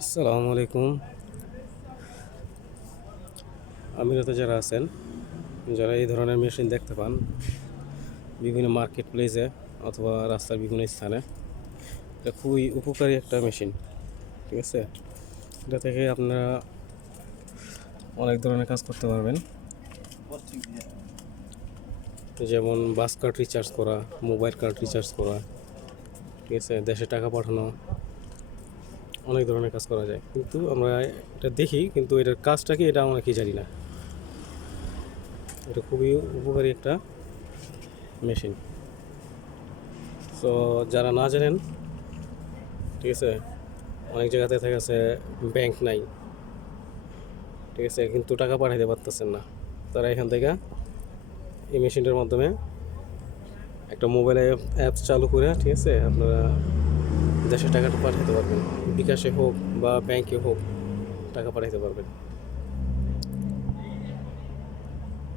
আসসালামু আলাইকুম। আমিরাতে যারা আছেন। যারা এই ধরনের মেশিন দেখতে পান, বিভিন্ন মার্কেট প্লেসে অথবা রাস্তার বিভিন্ন স্থানে, এটা খুবই উপকারী একটা মেশিন, ঠিক আছে? এটা থেকে আপনারা অনেক ধরনের কাজ করতে পারবেন। যেমন বাস কার্ড রিচার্জ করা মোবাইল কার্ড রিচার্জ করা, ঠিক আছে? দেশে টাকা পাঠানো অনেক ধরনের কাজ করা যায়। কিন্তু আমরা এটা দেখি, কিন্তু এটার কাজটা কি, এটা আমরা কি জানি না। এটা খুবই উপকারী একটা মেশিন। তো যারা না জানেন, ঠিক আছে, অনেক জায়গাতে দেখা গেছে ব্যাংক নাই। ঠিক আছে, কিন্তু টাকা পাঠাইতে পারতেছেন না। তারা এখান থেকে এই মেশিনটার মাধ্যমে একটা মোবাইলে অ্যাপস চালু করে, ঠিক আছে, আপনারা দেশে টাকাটা পাঠাতে পারবেন। বিকাশে হোক বা ব্যাংকে হোক টাকা পাঠাতে পারবেন।